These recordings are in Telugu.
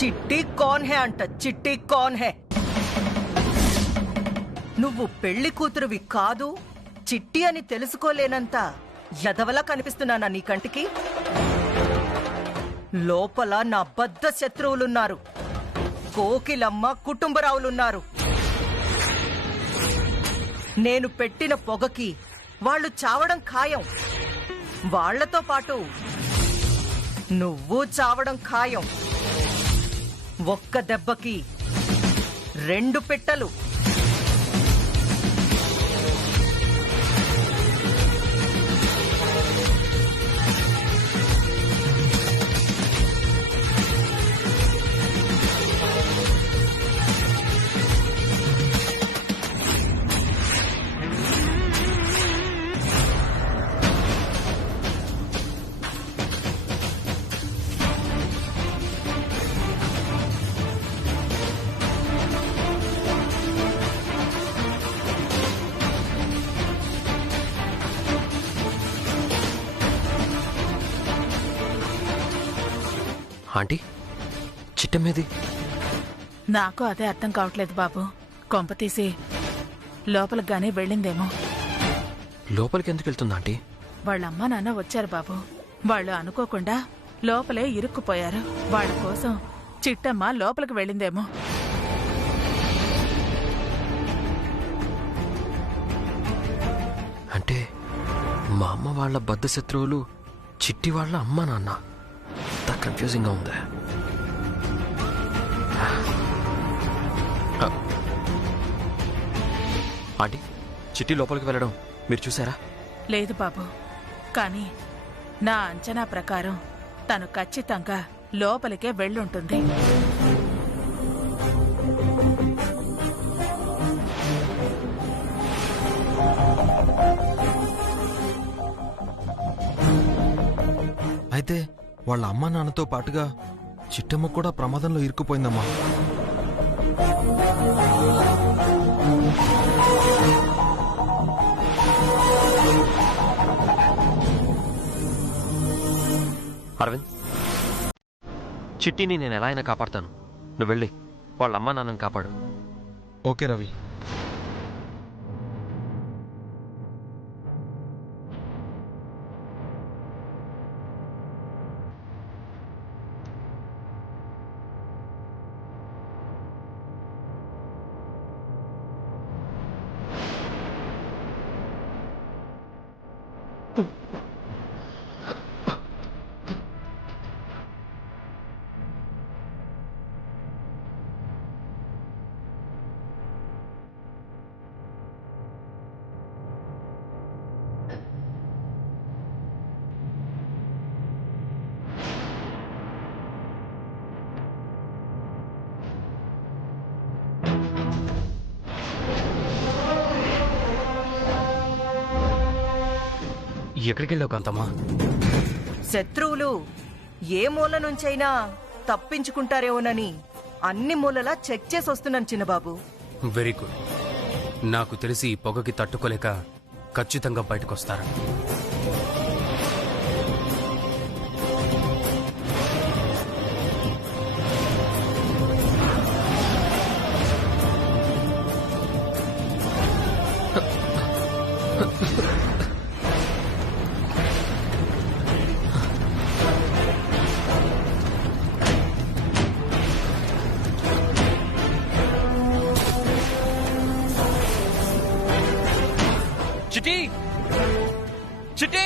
చిట్టి కౌన్ హే అంట. చిట్టి కౌన్ హే? నువ్వు పెళ్లి కూతురువి కాదు, చిట్టి అని తెలుసుకోలేనంత ఎదవలా కనిపిస్తున్నానా నీ కంటికి? లోపల నా బద్ధ శత్రువులున్నారు. కోకిలమ్మ కుటుంబరావులున్నారు. నేను పెట్టిన పొగకి వాళ్ళు చావడం ఖాయం. వాళ్లతో పాటు నువ్వు చావడం ఖాయం. ఒక్క దెబ్బకి 2 పిట్టలు. ఆంటీ, చిట్టమ్మేది? నాకు అదే అర్థం కావట్లేదు బాబు. కొంపతీసి లోపలికి గానీ వెళ్ళిందేమో. లోపలికి ఎందుకు వెళ్తుంది ఆంటీ? వాళ్ళ అమ్మా నాన్న వచ్చారు బాబు. వాళ్ళు అనుకోకుండా లోపలే ఇరుక్కుపోయారు. వాళ్ళ కోసం చిట్టమ్మ లోపలికి వెళ్ళిందేమో. అంటే మా అమ్మ వాళ్ళ బద్ధ శత్రువులు చిట్టి వాళ్ళ అమ్మ నాన్న. అంతా కన్ఫ్యూజింగ్ గా ఉంది. ఆంటీ, చిట్టి లోపలికి వెళ్ళడం మీరు చూసారా? లేదు బాబు, కానీ నా అంచనా ప్రకారం తను ఖచ్చితంగా లోపలికే వెళ్ళుంటుంది. అయితే వాళ్ళ అమ్మా నాన్నతో పాటుగా చిట్టమ్మ కూడా ప్రమాదంలో ఇరుక్కుపోయిందమ్మా. అరవింద్, చిట్టిని నేను ఎలా అయినా కాపాడుతాను. నువ్వు వెళ్ళి వాళ్ళ అమ్మా నాన్నని కాపాడు. ఓకే రవి. ఎక్కడికి వెళ్ళావు కాంతమ్మా? శత్రువులు ఏ మూల నుంచైనా తప్పించుకుంటారేమోనని అన్ని మూలలా చెక్ చేసి వస్తున్నాను చిన్నబాబు. Very good. నాకు తెలిసి ఈ పొగకి తట్టుకోలేక ఖచ్చితంగా బయటకొస్తారు. చిట్టి, చిట్టి!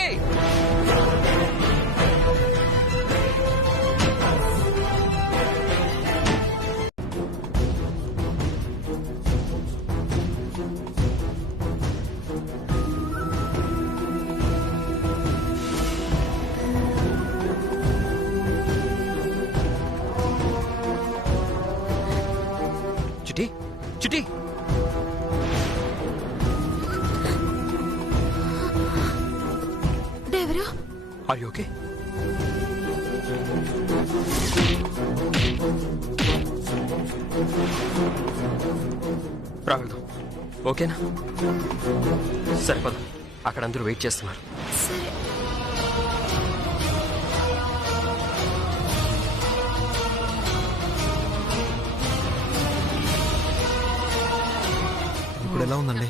చిట్టి, చిట్టి! Are you okay? రాగలదు. ఓకేనా? సరిపద. అక్కడ అందరూ వెయిట్ చేస్తున్నారు. ఇప్పుడు ఎలా ఉందండి?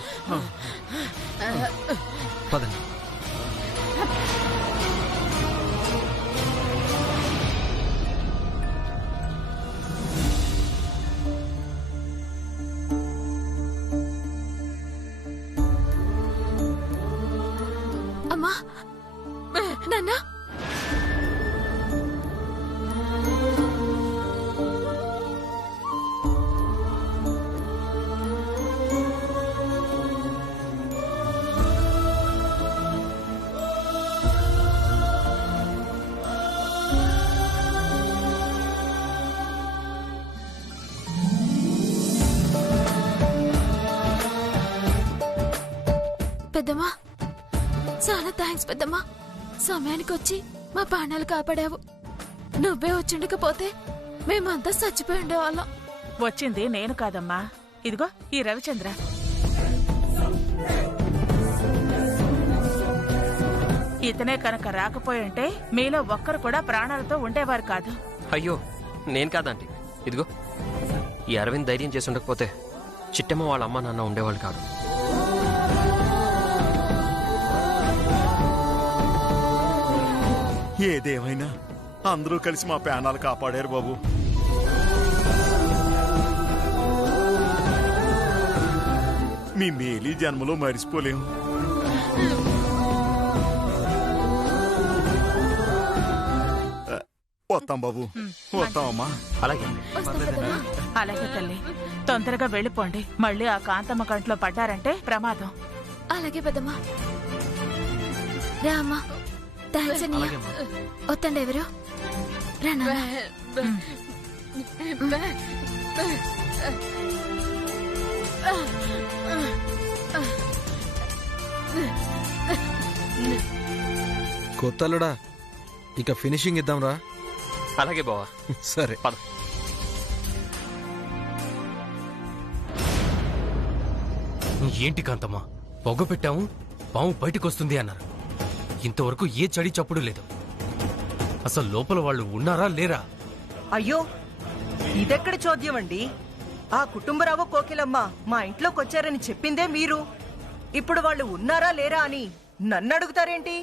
పదండి. అమ్మా నాన్న పెద్దమ్మా చాలా థ్యాంక్స్ పెద్దమ్మా. సమయానికి వచ్చి మా ప్రాణాలు కాపాడావు. నువ్వే వచ్చిండకపోతే మేమంతా చచ్చిపోయి ఉండేవాళ్ళం. వచ్చింది నేను కాదమ్మా, ఇదిగో ఈ రవిచంద్ర. ఇతనే కనుక రాకపోయింటే మీలో ఒక్కరు కూడా ప్రాణాలతో ఉండేవారు కాదు. అయ్యో నేను కాదంటీ, ఇదిగో ఈ అరవింద్ ధైర్యం చేసి ఉండకపోతే చిట్టమ్మ వాళ్ళ అమ్మ నాన్న ఉండేవాళ్ళు కాదు. ఏదేమైనా అందరూ కలిసి మా ప్రాణాలు కాపాడారు బాబు. మీ మేలీ జన్మలో మరిచిపోలేము. వస్తాం బాబు, వస్తామమ్మా. అలాగే వస్తాం పెద్దమ్మా. అలాగే తల్లి, తొందరగా వెళ్ళిపోండి. మళ్ళీ ఆ కాంతమ్మ కంట్లో పడ్డారంటే ప్రమాదం. అలాగే పెద్దమ్మా. రామ్మా. థ్యాంక్స్ అన్నయ్య. వద్దండి ఎవరు రానా. కొత్తలుడా, ఇక ఫినిషింగ్ ఇద్దాంరా. అలాగే బావా. సరే పద. ఏంటి కాంతమ్మా, పొగ పెట్టాము పాము బయటకొస్తుంది అన్నారు. ఇంతవరకు ఏ చడి చప్పుడు లేదు. అసలు లోపల వాళ్ళు ఉన్నారా లేరా? అయ్యో ఇదెక్కడి చోద్యం అండి? ఆ కుటుంబరావు కోకిలమ్మ మా ఇంట్లోకి వచ్చారని చెప్పిందే మీరు. ఇప్పుడు వాళ్ళు ఉన్నారా లేరా అని నన్ను అడుగుతారేంటి?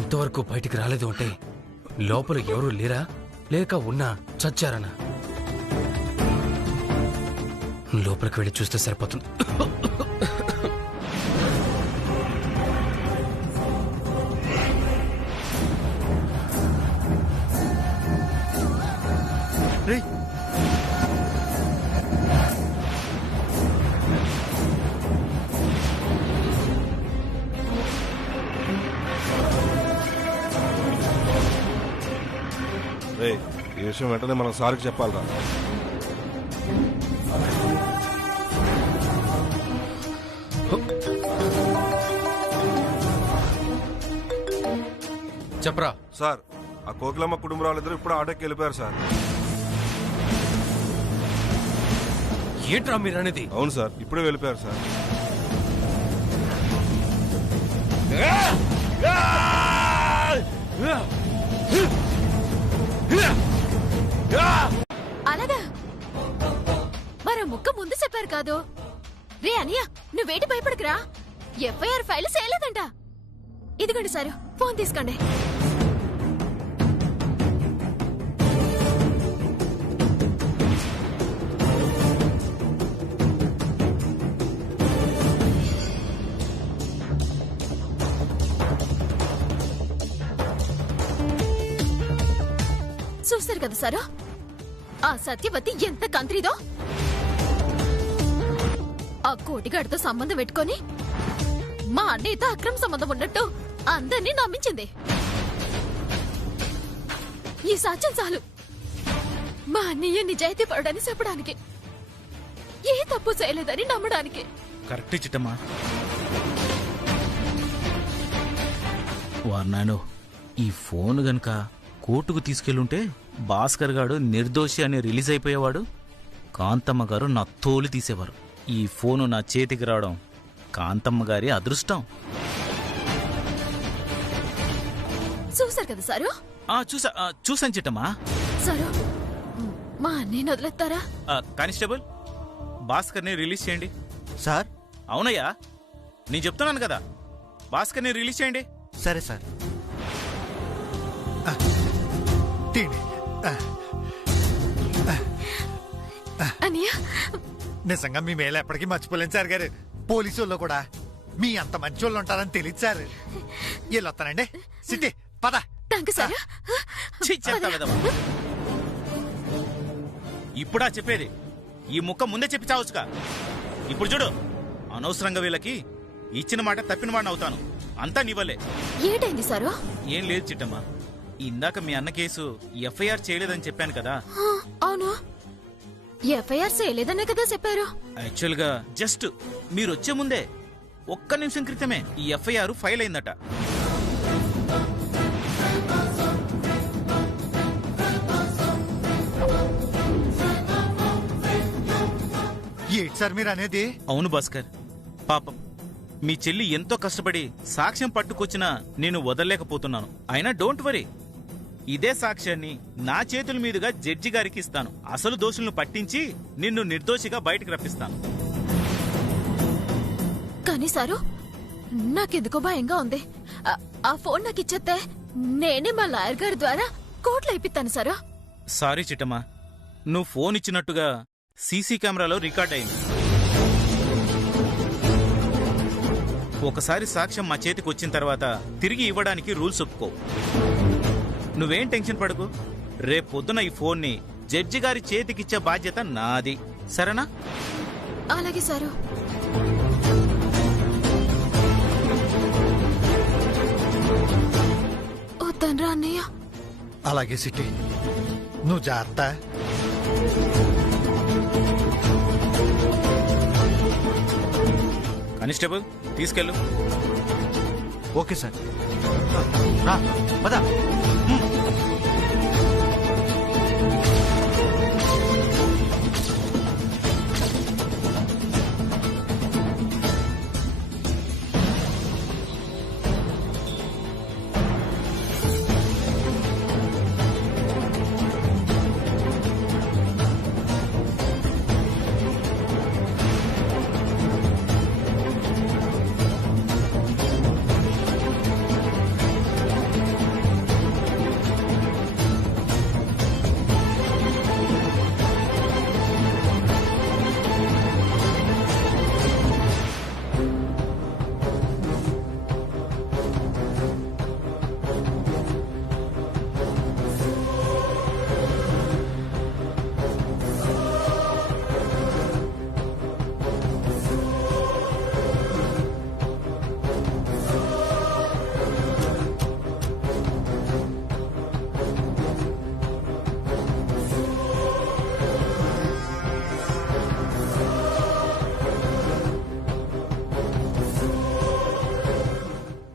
ఇంతవరకు బయటికి రాలేదు అంటే లోపల ఎవరూ లేరా, లేక ఉన్నా చచ్చారనా? లోపలికి వెళ్ళి చూస్తే సరిపోతుంది. రేయ్, ఈ విషయం వెంటనే మనం సార్కి చెప్పాలరా. చెప్పరా. సార్, ఆ కోకిలమ్మ కుటుంబరాలిద్దరూ ఇప్పుడు ఆటోకి వెళ్ళిపోయారు సార్. ఏంట్రా మీరనేది? అవును సార్, ఇప్పుడే వెళ్ళిపోయారు సార్. అలాగా మరో ముక్క ముందు చెప్పారు కాదు. రే అనియా, నువ్వేటి భయపడకురా. FIR file చేయలేదంట. ఇదిగోండి సారు, ఫోన్ తీసుకోండి. చూశారు కదా సారు, ఆ సత్యవతి ఎంత కంత్రిదో. ఆ కోటిగాడితో సంబంధం పెట్టుకొని మా అన్నయ్యతో అక్రమ సంబంధం ఉన్నట్టు అందరినీ నమ్మించింది. ఈ సాక్ష్యం చాలు మా అన్నయ్య నిజాయితీ పడని చెప్పడానికి, ఏ తప్పు చేయలేదని నమ్మడానికి. కరెక్ట్ చిట్టమ్మా. వార్నాను, ఈ ఫోన్ గనక కోర్టుకు తీసుకెళ్ళుంటే భాస్కర్ గారు నిర్దోషి అని రిలీజ్ అయిపోయేవాడు, కాంతమ్మ గారు నా తోలు తీసేవారు. ఈ ఫోను నా చేతికి రావడం కాంతమ్మ గారి అదృష్టం. చూసారు కదా సారు? చూసాను చిట్టమ్మా. సారు, మా అన్నయ్యని వదిలేస్తారా? కానిస్టేబుల్, భాస్కర్ని రిలీజ్ చేయండి. సార్. అవునయ్యా, నేను చెప్తున్నాను కదా, భాస్కర్ని రిలీజ్ చేయండి. సరే సార్. అన్నయ్య, నిజంగా మీ మేలు ఎప్పటికీ మర్చిపోలేను సార్ గారు. పోలీసు వాళ్ళు కూడా మీ అంత మంచి వాళ్ళు ఉంటారని తెలియదు సార్. వీళ్ళు వస్తానండి. సిటీ పద. Thank you sir. ఇప్పుడా చెప్పేది? ఈ ముక్క ముందే చెప్పి చావచ్చుగా. ఇప్పుడు చూడు, అనవసరంగా వీళ్ళకి ఇచ్చిన మాట తప్పిన వాడిని అవుతాను. అంతా నీ వల్లే. ఏంటైంది సారు? ఏం లేదు చిట్టమ్మా, ఇందాక మీ అన్న కేసు ఎఫ్ఐఆర్ చేయలేదని చెప్పాను కదా. అవును, ఎఫ్ఐఆర్ చేయలేదనే కదా చెప్పారు. యాక్చువల్ గా జస్ట్ మీరు వచ్చే ముందే ఒక్క నిమిషం క్రితమే ఈ ఎఫ్ఐఆర్ ఫైల్ అయిందట. ఏంటి సార్ మీరు అనేది? అవును భాస్కర్, పాపం మీ చెల్లి ఎంతో కష్టపడి సాక్ష్యం పట్టుకొచ్చినా నేను వదలలేకపోతున్నాను. అయినా డోంట్ వరీ, ఇదే సాక్ష్యాన్ని నా చేతుల మీదుగా జడ్జి గారికి ఇస్తాను. అసలు దోషులను పట్టించి నిన్ను నిర్దోషిగా బయటకు రప్పిస్తాను. కానీ సారు, నాకెందుకో భయంగా ఉంది. ఆ ఫోన్ నాకు ఇచ్చేస్తే నేనే మా లాయర్ గారి ద్వారా కోర్టులో ఇప్పిస్తాను సారు. సారీ చిట్టమ్మా, నువ్వు ఫోన్ ఇచ్చినట్టుగా సీసీ కెమెరాలో రికార్డ్ అయింది. ఒకసారి సాక్ష్యం మా చేతికి వచ్చిన తర్వాత తిరిగి ఇవ్వడానికి రూల్స్ ఒప్పుకో. నువ్వేం టెన్షన్ పడకు. రేపొద్దున ఈ ఫోన్ని జడ్జి గారి చేతికిచ్చే బాధ్యత నాది, సరేనా? అలాగే సారు. వద్దనరా అన్నయ్య. అలాగే సిటీ, నువ్వు జాగ్రత్త. కానిస్టేబుల్, తీసుకెళ్ళు. Okay sir. పద.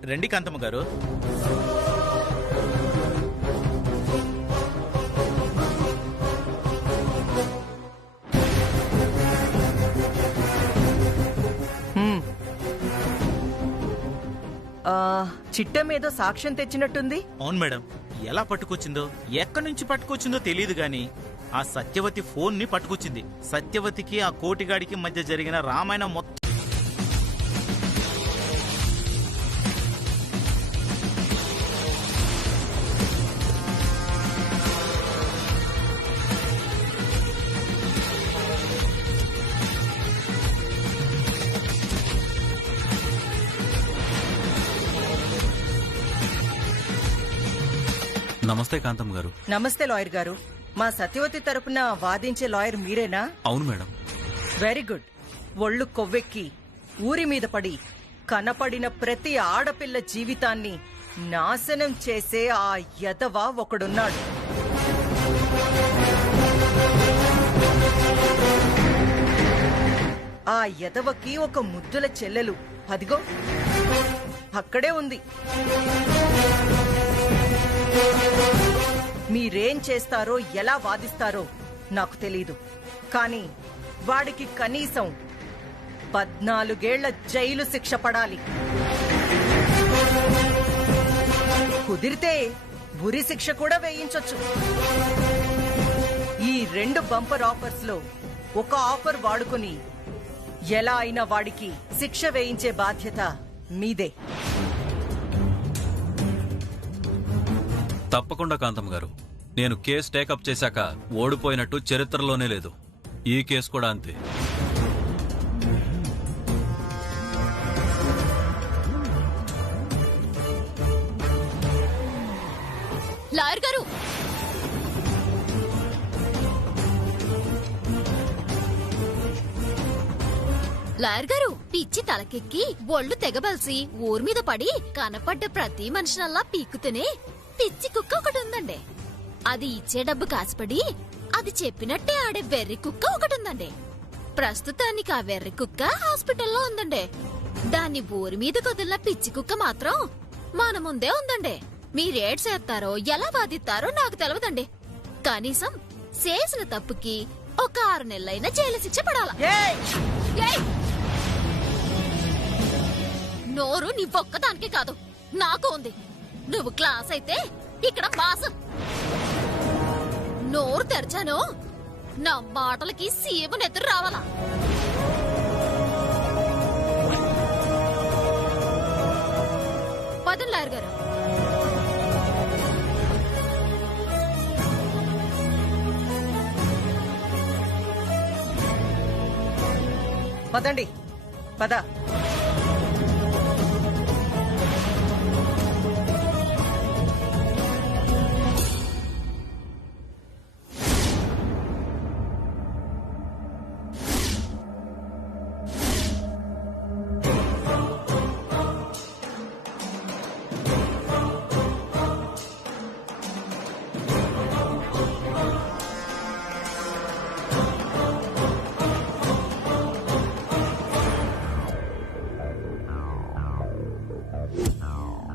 రండి కాంతమ్మ గారు. చిట్టమేదో సాక్ష్యం తెచ్చినట్టుంది. అవును మేడం, ఎలా పట్టుకొచ్చిందో ఎక్కడి నుంచి పట్టుకొచ్చిందో తెలియదు గాని ఆ సత్యవతి ఫోన్ ని పట్టుకొచ్చింది. సత్యవతికి ఆ కోటిగాడికి మధ్య జరిగిన రామాయణం మొత్తం నమస్తే కాంతమ్మ గారు. నమస్తే లాయర్ గారు. మా సత్యవతి తరపున వాదించే లాయర్ మీరేనా? అవును మేడం. Very good. ఒళ్ళు కొవ్వెక్కి ఊరి మీద పడి కనపడిన ప్రతి ఆడపిల్ల జీవితాన్ని నాశనం చేసే ఆ యదవ ఒకడున్నాడు. ఆ యదవకి ఒక ముద్దుల చెల్లెలు, అదిగో అక్కడే ఉంది. మీరేం చేస్తారో ఎలా వాదిస్తారో నాకు తెలీదు, కానీ వాడికి కనీసం 14 ఏళ్ల జైలు శిక్ష పడాలి. కుదిరితే ఉరి శిక్ష కూడా వేయించొచ్చు. ఈ 2 బంపర్ ఆఫర్స్ లో ఒక ఆఫర్ వాడుకుని ఎలా అయినా వాడికి శిక్ష వేయించే బాధ్యత మీదే. తప్పకుండా కాంతమ్మ గారు. నేను కేసు టేకప్ చేశాక ఓడిపోయినట్టు చరిత్రలోనే లేదు. ఈ కేసు కూడా అంతే. లాయర్ గారు, లాయర్ గారు, పిచ్చి తలకెక్కి ఒళ్ళు తెగబలిసి ఊరి మీద పడి కనపడ్డ ప్రతి మనిషినల్లా పీక్కుతూనే పిచ్చి కుక్క ఒకటి ఉందండి. అది ఇచ్చే డబ్బు కాసిపడి అది చెప్పినట్టే ఆడే వెర్రి కుక్క ఒకటి ఉందండి. ప్రస్తుతానికి ఆ వెర్రి కుక్క హాస్పిటల్లో ఉందండి. దాన్ని ఊరి మీద కుదిలిన పిచ్చి కుక్క మాత్రం మన ముందే ఉందండి. మీరేడ్ చేస్తారో ఎలా వాదిస్తారో నాకు తెలవదండి. కనీసం చేసిన తప్పుకి ఒక 6 నెలలైనా జైలు శిక్ష పడాలా. నోరు నీ ఒక్కదానికి కాదు, నాకు ఉంది. నువ్వు క్లాస్ అయితే ఇక్కడ మాసం. నోరు తెరిచాను, నా మాటలకి సీమ నెత్తురు రావాలా. పదం లాయర్ గారు. పదండి, పద.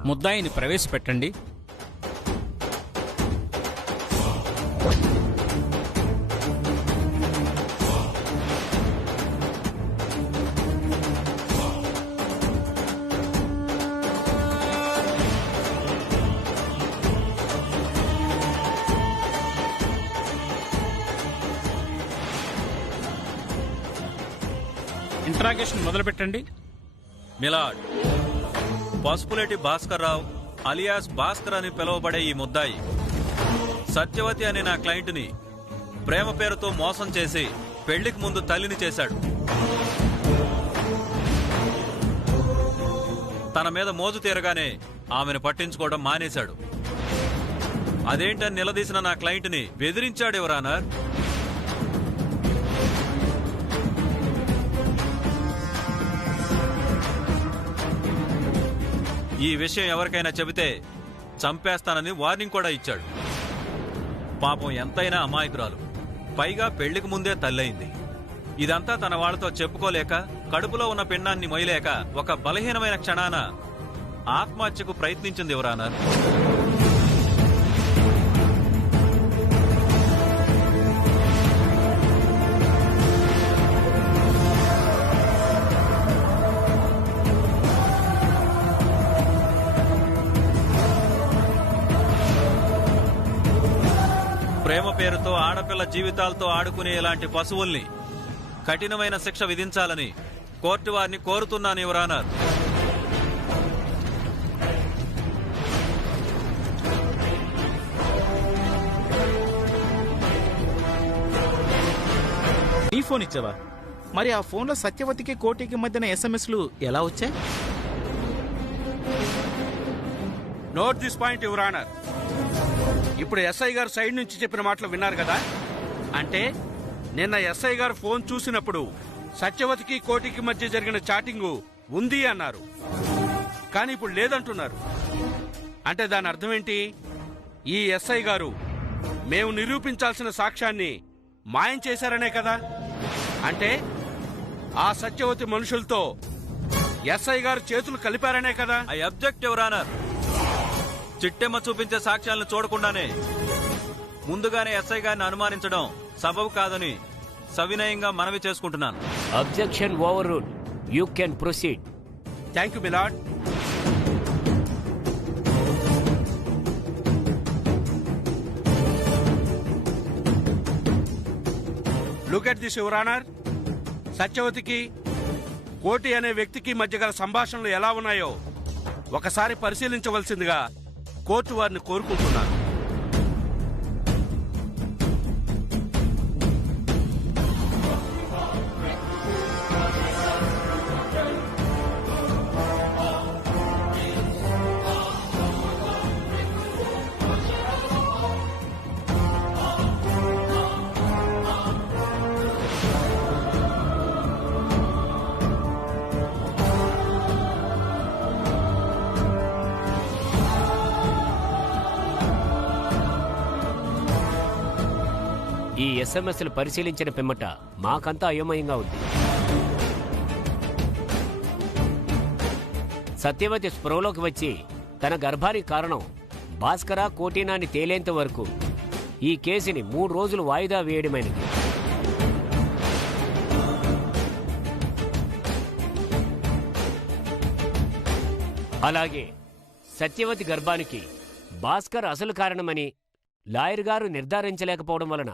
ముద్దాయిని ప్రవేశపెట్టండి. ఇంట్రాగేషన్ మొదలు పెట్టండి. మిలాడ్, పసుపులేటి భాస్కర్ రావు అలియాస్ భాస్కర్ అని పిలువబడే ఈ ముద్దాయి సత్యవతి అనే నా క్లయింట్ని ప్రేమ పేరుతో మోసం చేసి పెళ్లికి ముందు తల్లిని చేశాడు. తన మీద మోజు తీరగానే ఆమెను పట్టించుకోవడం మానేశాడు. అదేంటని నిలదీసిన నా క్లయింట్ని బెదిరించాడు ఎవరానర్. ఈ విషయం ఎవరికైనా చెబితే చంపేస్తానని వార్నింగ్ కూడా ఇచ్చాడు. పాపం ఎంతైనా అమాయకురాలు, పైగా పెళ్లికి ముందే తల్లయింది. ఇదంతా తన వాళ్లతో చెప్పుకోలేక, కడుపులో ఉన్న పిండాన్ని మొయ్యలేక ఒక బలహీనమైన క్షణాన ఆత్మహత్యకు ప్రయత్నించింది ఎవరానర్. ప్రేమ పేరుతో ఆడపిల్ల జీవితాలతో ఆడుకునే ఇలాంటి పశువుల్ని కఠినమైన శిక్ష విధించాలని కోర్టు వారిని కోరుతున్నాను యువరానర్. నీ ఫోన్ ఇచ్చావా? మరి ఆ ఫోన్లో సత్యవతికి కోటికి మధ్యన ఎస్ఎంఎస్లు ఎలా వచ్చాయి? Note this point your honour. ఇప్పుడు ఎస్ఐ గారు సైడ్ నుంచి చెప్పిన మాటలు విన్నారు కదా. అంటే నిన్న ఎస్ఐ గారు ఫోన్ చూసినప్పుడు సత్యవతికి కోటికి మధ్య జరిగిన చాటింగు ఉంది అన్నారు, కానీ ఇప్పుడు లేదంటున్నారు. అంటే దాని అర్థం ఏంటి? ఈ ఎస్ఐ గారు మేము నిరూపించాల్సిన సాక్ష్యాన్ని మాయం చేశారనే కదా. అంటే ఆ సత్యవతి మనుషులతో ఎస్ఐ గారు చేతులు కలిపారనే కదా. I object your honour. Chittemma చూపించే సాక్ష్యాలను చూడకుండానే ముందుగానే ఎస్ఐ గారిని అనుమానించడం సబబు కాదని సవినయంగా మనవి చేసుకుంటున్నాను. అబ్జెక్షన్ ఓవర్ రూల్. You can proceed. Thank you milord. Look at this your honour. సత్యవతికి కోటి అనే వ్యక్తికి మధ్య గల సంభాషణలు ఎలా ఉన్నాయో ఒకసారి పరిశీలించవలసిందిగా కోర్టు వారిని కోరుకుంటున్నాను. ఈ ఎస్ఎంఎస్లు పరిశీలించిన పిమ్మట మాకంతా అయోమయంగా ఉంది. సత్యవతి స్పృహలోకి వచ్చి తన గర్భానికి కారణం భాస్కర కోటినాన్ని తేలేంత వరకు ఈ కేసుని 3 రోజులు వాయిదా వేయడమైనది. అలాగే సత్యవతి గర్భానికి భాస్కర్ అసలు కారణమని లాయర్ గారు నిర్ధారించలేకపోవడం వలన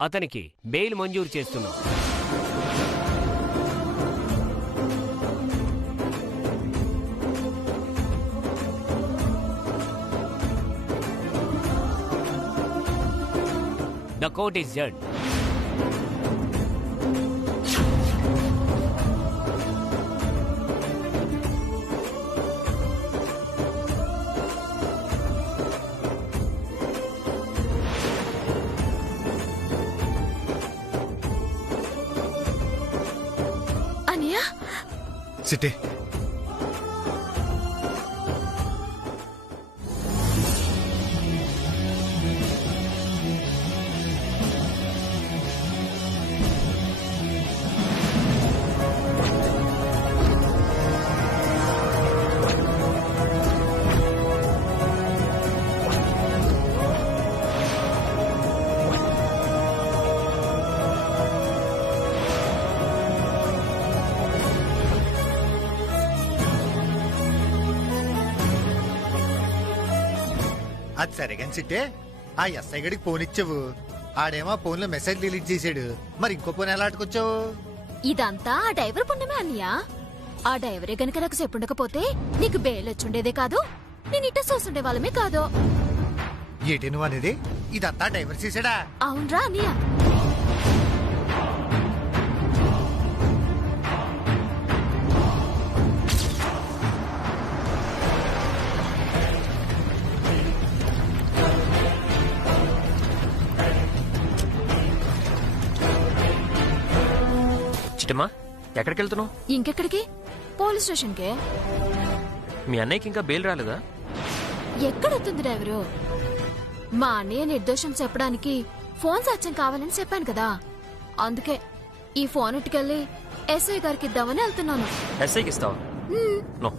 అతనికి బెయిల్ మంజూరు చేస్తున్నాం. The court is adjourned. అనియా సిటీ అది సరే కానీ సిట్టే ఆ ఎస్ఐ గడికి ఫోన్ ఇచ్చావు, ఆడేమో ఫోన్ లో మెసేజ్ డిలీట్ చేశాడు, మరి ఇంకో ఫోన్ ఎలా ఆటుకొచ్చావు? ఇదంతా ఆ డ్రైవర్ పుణ్యమే అన్నయ్యా. ఆ డ్రైవరే గనుక నాకు చెప్పుండకపోతే నీకు బెయిల్ వచ్చుండేదే కాదు, నేను ఇట్ట చూసుండే వాళ్ళమే కాదు. ఏంటి నువ్వు అనేది? ఇదంతా డ్రైవర్ చేశాడా? అవునరా అన్నయ్య. చిట్టమ్మా, ఎక్కడికి వెళ్తున్నావు? ఇంకెక్కడికి? పోలీస్ స్టేషన్ కే. మీ అన్నయ్యకి ఇంకా బెయిల్ రాలేదా? ఎక్కడొస్తుంది డ్రైవరు? మా అన్నయ్య నిర్దోషం చెప్పడానికి ఫోన్ సాక్ష్యం కావాలని చెప్పాను కదా, అందుకే ఈ ఫోన్ ఇట్టుకెళ్ళి ఎస్ఐ గారికి ఇద్దామని వెళ్తున్నాను. ఎస్ఐకి ఇస్తావా? నో,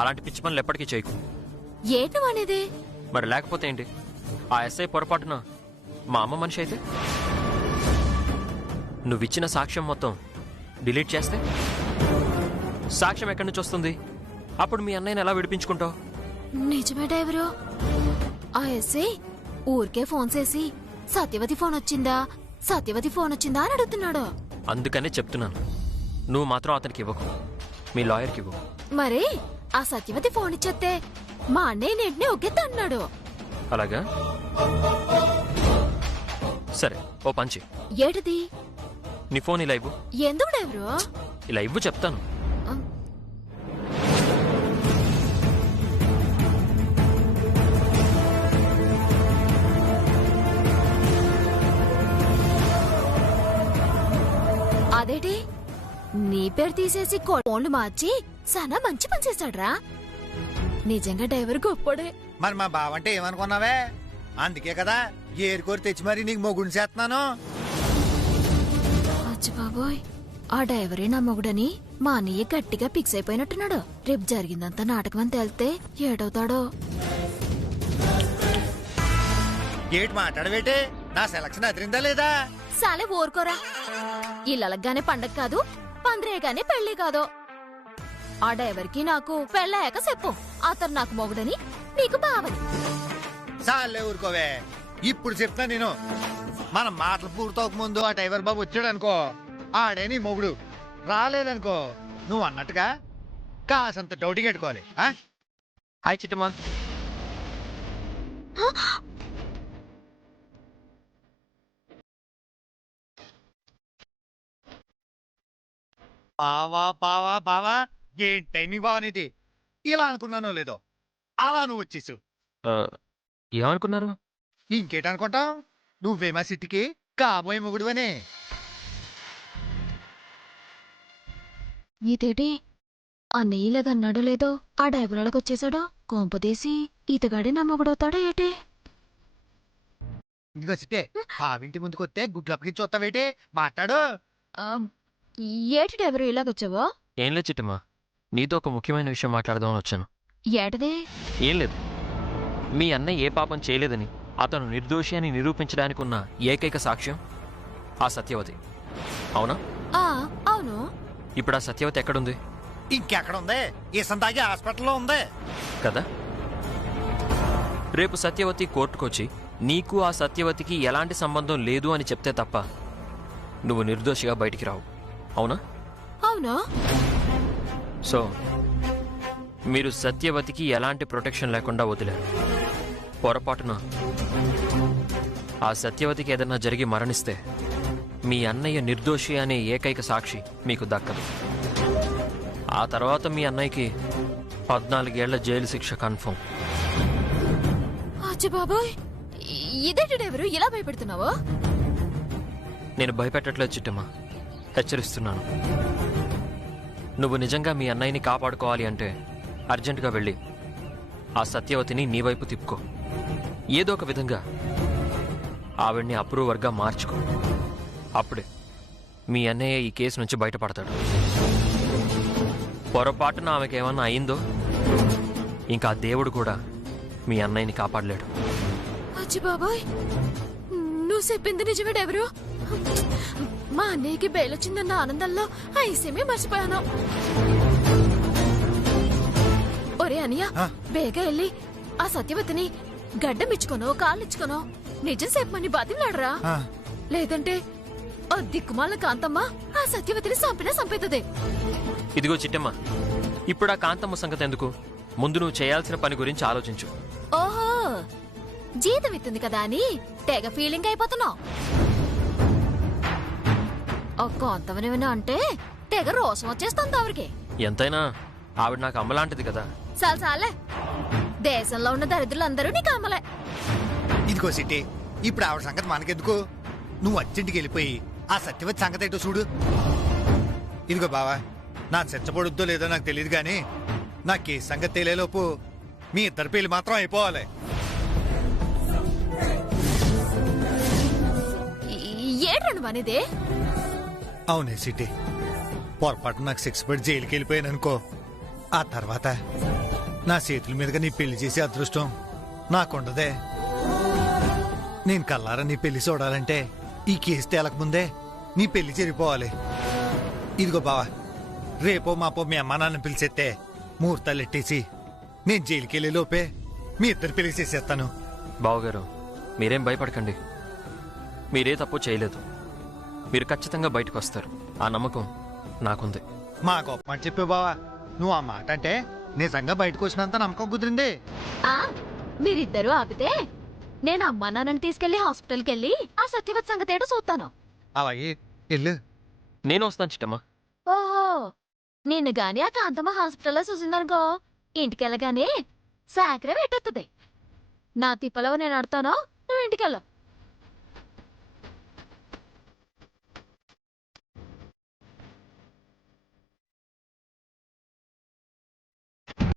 అలాంటి పిచ్చి పనులు ఎప్పటికీ చేయకు. ఏంటి అనేది? మరి లేకపోతే ఏంటి? ఆ ఎస్ఐ పొరపాటున మా అమ్మ మనిషి అయితే నువ్విచ్చిన సాక్ష్యం మొత్తం డిలీట్ చేస్తే సాక్ష్యం ఎక్కడి నుంచి వస్తుంది? అప్పుడు మీ అన్నయ్యని ఎలా విడిపించుకుంటావు? నిజమే డ్రైవరు. ఆ ఎస్ఐ ఊరికే ఫోన్ చేసి సత్యవతి ఫోన్ వచ్చిందా అని అడుగుతున్నాడు. అందుకనే చెప్తున్నాను, నువ్వు మాత్రం అతనికి ఇవ్వకు, మీ లాయర్కి ఇవ్వు. మరి ఆ సత్యవతి ఫోన్ ఇచ్చేస్తే మా అన్నయ్య నేటినే ఒకేద్దా అన్నాడు. అలాగా? సరే, ఓ పంచి. ఏటది? నీ ఫోన్ ఇలా ఇవ్వు. ఎందుకు డ్రైవరు? ఇలా ఇవ్వు చెప్తాను. అదేటి నీ పేరు తీసేసి ఫోన్లు మార్చి సనా మంచి పని చేశాడ్రా. నిజంగా డ్రైవర్ గొప్పోడే. మరి మా బావంటే ఏమనుకున్నావే? అందుకే కదా ఏరుకోరి తెచ్చి మరి నీకు మొగుడిని చేస్తున్నాను. అచ్చి బాబోయ్, ఆ డ్రైవరే నా మొగుడని మా అన్నయ్య గట్టిగా ఫిక్స్ అయిపోయినట్టున్నాడు. రేపు జరిగిందంతా నాటకం అని తేలితే ఏడవుతాడో. ఏటి మాట్లాడవేటే? నా సెలక్షన్ అదిరిందా లేదా? సాలే ఊరుకోరా. ఇల్లలగ్గానే పండగ కాదు, పందిరేగానే పెళ్లి కాదు. ఆ డ్రైవర్కి నాకు పెళ్ళాక చెప్పు, అతను నాకు మొగుడని నీకు బావని. చాలే ఊరుకోవే, ఇప్పుడు చెప్తా నేను. మన మాటలు పూర్తవక ముందు ఆ డ్రైవర్ బాబు వచ్చాడు అనుకో, ఆడే నీ మొగుడు. రాలేదనుకో నువ్వు అన్నట్టుగా కాసంత డౌటీ పెట్టుకోవాలి. హాయ్ చిట్టమ్మా. బావా బావా బావా, ఏం టైమింగ్ బావనేది? ఇలా అనుకున్నానో లేదో అలా నువ్వు వచ్చేసు. ఏమనుకున్నారు? ఇంకేటనుకుంటావు? నువ్వేమా సిటీకి కాబోయే మొగుడువనే. ఇదేటి అన్నయ్య లేదన్నాడో లేదో ఆ డ్రైవర్లకు వచ్చేసాడో. కొంపదేసి ఈతగాడే నా మొగుడవుతాడో ఏటి? ఇదిగో సిట్టే, బావింటి ముందుకు వస్తే గుడ్లప్పకి చూస్తావేటి? మాట్లాడు. ఏటి డ్రైవరు ఇలాగొచ్చావో? ఏం లేదు చిట్టమ్మా, నీతో ఒక ముఖ్యమైన విషయం మాట్లాడదామని వచ్చాను. ఏటదే? ఏం లేదు, మీ అన్నయ్య ఏ పాపం చేయలేదని అతను నిర్దోషి అని నిరూపించడానికి ఉన్న ఏకైక సాక్ష్యం ఆ సత్యవతి. అవునా? అవును. ఇప్పుడు ఆ సత్యవతి ఎక్కడుంది? ఇంకెక్కడ ఉంది? ఈసంతాగి హాస్పిటల్లో ఉంది కదా. రేపు సత్యవతి కోర్టుకొచ్చి నీకు ఆ సత్యవతికి ఎలాంటి సంబంధం లేదు అని చెప్తే తప్ప నువ్వు నిర్దోషిగా బయటికి రావు. అవునా? అవునా? సో మీరు సత్యవతికి ఎలాంటి ప్రొటెక్షన్ లేకుండా వదిలారు. పొరపాటున ఆ సత్యవతికి ఏదన్నా జరిగి మరణిస్తే మీ అన్నయ్య నిర్దోషి అనే ఏకైక సాక్షి మీకు దక్కదు. ఆ తర్వాత మీ అన్నయ్యకి 14 ఏళ్ల జైలు శిక్ష కన్ఫర్మ్. అచ్చి బాబోయ్, ఇదేంటి డ్రైవరు ఇలా భయపెడుతున్నావో? నేను భయపెట్టట్లేదు చిట్టమ్మా, హెచ్చరిస్తున్నాను. నువ్వు నిజంగా మీ అన్నయ్యని కాపాడుకోవాలి అంటే అర్జెంటుగా వెళ్ళి ఆ సత్యవతిని నీ వైపు తిప్పుకో. ఏదో ఒక విధంగా ఆవిడ్ని అప్రూవర్గా మార్చుకో. అప్పుడే మీ అన్నయ్య ఈ కేసు నుంచి బయటపడతాడు. పొరపాటున ఆమెకేమన్నా అయిందో ఇంకా దేవుడు కూడా మీ అన్నయ్యని కాపాడలేడు. అచ్చి బాబాయ్, నువ్వు చెప్పింది నిజమే డ్రైవరు. మా అన్నయ్యకి బెయిలొచ్చిందన్న ఆనందంలో ఆ ఇసేమే మర్చిపోయాను. ఒరే అనియా, బేగా వెళ్ళి ఆ సత్యవతిని గడ్డం ఇచ్చుకోనో కాళ్ళు ఇచ్చుకోనో నిజం చెప్పమని బతిలాడరా. లేదంటే ఆ దిక్కుమాల కాంతమ్మ ఆ సత్యవతిని సంపినా సంపేతదే. ఇదిగో చిట్టమ్మ, ఇప్పుడు ఆ కాంతమ్మ సంగతి ఎందుకు? ముందు నువ్వు చేయాల్సిన పని గురించి ఆలోచించు. ఓహో, జీతం ఇస్తుంది కదా అని తెగ ఫీలింగ్ అయిపోతున్నావు. ఒక్క అంతమనేమైనా అంటే తెగ రోషం వచ్చేస్తుంది ఆవిడకి. ఎంతైనా ఆవిడ నాకు అమ్మలాంటిది కదా. చాలే, దేశంలో ఉన్న దరిద్రులందరూ నీకు అమ్మలే. ఇదిగో సిటీ, ఇప్పుడు ఆవిడ సంగతి మనకెందుకు? నువ్వు అర్జెంట్కి వెళ్ళిపోయి ఆ సత్యవతి సంగతి ఏంటో చూడు. ఇదిగో బావా, నా చచ్చబడుద్దో లేదో నాకు తెలియదు కానీ నా కేసు సంగతి తెలియలోపు మీ ఇద్దరు పెళ్లి మాత్రం అయిపోవాలి. ఏడ్రండి మనిదే. అవునే సిటీ, పొరపాటు నాకు 6 పడి జైలుకి వెళ్ళిపోయాను అనుకో, ఆ తర్వాత నా చేతుల మీదుగా నీ పెళ్లి చేసే అదృష్టం నాకుండదే. నేను కల్లారా నీ పెళ్లి చూడాలంటే ఈ కేసు తేలకముందే నీ పెళ్లి జరిగిపోవాలి. ఇదిగో బావా, రేపో మాపో మీ అమ్మా నాన్న పిలిచేస్తే ముహూర్తాలు ఎట్టేసి నేను జైలుకి వెళ్ళే లోపే మీ ఇద్దరు పెళ్లి చేసేస్తాను. బావగారు, మీరేం భయపడకండి. మీరే తప్పు చేయలేదు. మీరు ఖచ్చితంగా బయటకు వస్తారు. ఆ నమ్మకం నాకుంది. మా గొప్ప మాట చెప్పే బావా, నువ్వు ఆ మాట అంటే నిజంగా బయటకు వచ్చినంత నమ్మకం కుదిరింది. మీరిద్దరూ ఆపితే నేను అమ్మా నాన్నని తీసుకెళ్లి హాస్పిటల్కి వెళ్ళి ఆ సత్యవతి సంగతి ఏంటో చూస్తాను. అలాగే వెళ్ళు. నేను వస్తాను చిట్టమ్మా. ఓహో, నిన్ను గాని ఆ కాంతమ్మ హాస్పిటల్లో చూసిందనుకో, ఇంటికెళ్ళగానే సాకరే పెట్టేస్తుంది. నా తిప్పలో నేను ఆడతానో, నువ్వు ఇంటికెళ్ళవు.